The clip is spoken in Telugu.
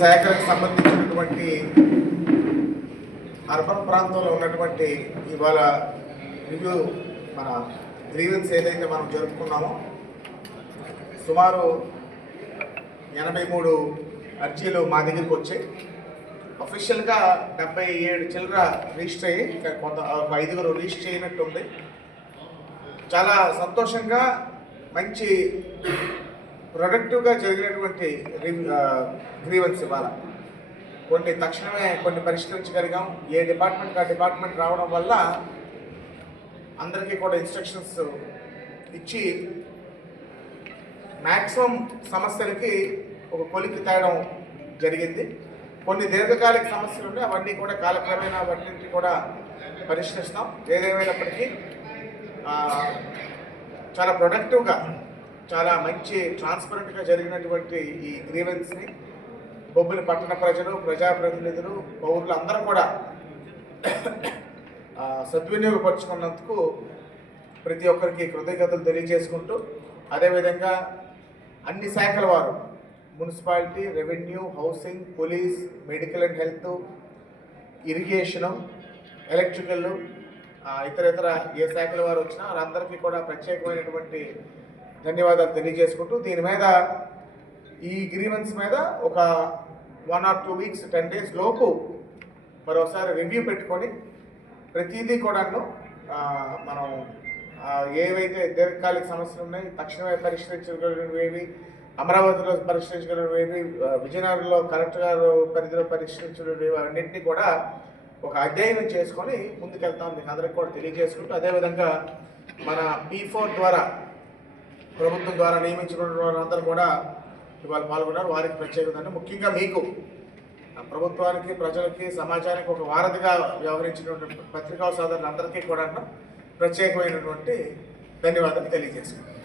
శాఖలకు సంబంధించినటువంటి అర్బన్ ప్రాంతంలో ఉన్నటువంటి ఇవాళ రివ్యూ మన గ్రీవెన్స్ ఏదైతే మనం జరుపుకున్నామో సుమారు 83 అర్జీలు మా దగ్గరికి వచ్చాయి. అఫీషియల్గా 77 చిల్లర రిజిస్టర్ అయ్యి కొంత 5 రిజిస్టర్ చేయనట్టు ఉంది. చాలా సంతోషంగా మంచి ప్రొడక్టివ్గా జరిగినటువంటి గ్రీవెన్స్ ఇవాళ కొన్ని పరిష్కరించగలిగాం. ఏ డిపార్ట్మెంట్ ఆ డిపార్ట్మెంట్ రావడం వల్ల అందరికీ కూడా ఇన్స్ట్రక్షన్స్ ఇచ్చి మ్యాక్సిమం సమస్యలకి ఒక కొలికి తేయడం జరిగింది. కొన్ని దీర్ఘకాలిక సమస్యలు ఉన్నాయి, అవన్నీ కూడా కాలక్రమేణా వాటిని కూడా పరిష్కరిస్తాం. ఏదేమైనప్పటికీ చాలా ప్రొడక్టివ్గా చాలా మంచి ట్రాన్స్పరెంట్గా జరిగినటువంటి ఈ గ్రీవెన్స్ని బొబ్బిలి పట్టణ ప్రజలు, ప్రజాప్రతినిధులు, పౌరులు అందరూ కూడా సద్వినియోగపరుచుకున్నందుకు ప్రతి ఒక్కరికి కృతజ్ఞతలు తెలియజేసుకుంటూ, అదేవిధంగా అన్ని శాఖల వారు municipality, revenue, housing, police, medical and health, irrigation, electrical, ఇతర ఏ శాఖల వారు వచ్చినా వాళ్ళందరికీ కూడా ప్రత్యేకమైనటువంటి ధన్యవాదాలు తెలియజేసుకుంటూ, దీని మీద ఈ గ్రీవెన్స్ మీద ఒక 1 or 2 weeks 10 days లోపు మరోసారి రివ్యూ పెట్టుకొని ప్రతిదీ కూడాను మనం ఏవైతే దీర్ఘకాలిక సమస్యలు ఉన్నాయి, తక్షణమే పరిష్కరించగలిగినవి, అమరావతిలో పరిష్కరించగలిగినవి, విజయనగరంలో కలెక్టర్ గారు పరిధిలో పరిష్కరించగలిగినవి, అన్నింటినీ కూడా ఒక అధ్యయనం చేసుకొని ముందుకెళ్తాం. మీకు అందరికీ కూడా తెలియజేసుకుంటూ, అదేవిధంగా మన P4 ద్వారా ప్రభుత్వం ద్వారా నియమించిన వారందరూ కూడా ఇవాళ పాల్గొన్నారు. వారికి ప్రత్యేకత ముఖ్యంగా మీకు ప్రభుత్వానికి, ప్రజలకి, సమాజానికి ఒక వారధిగా వ్యవహరించినటువంటి పత్రికా సోదరులందరికీ కూడా ప్రత్యేకమైనటువంటి ధన్యవాదాలు తెలియజేసుకుంటాం.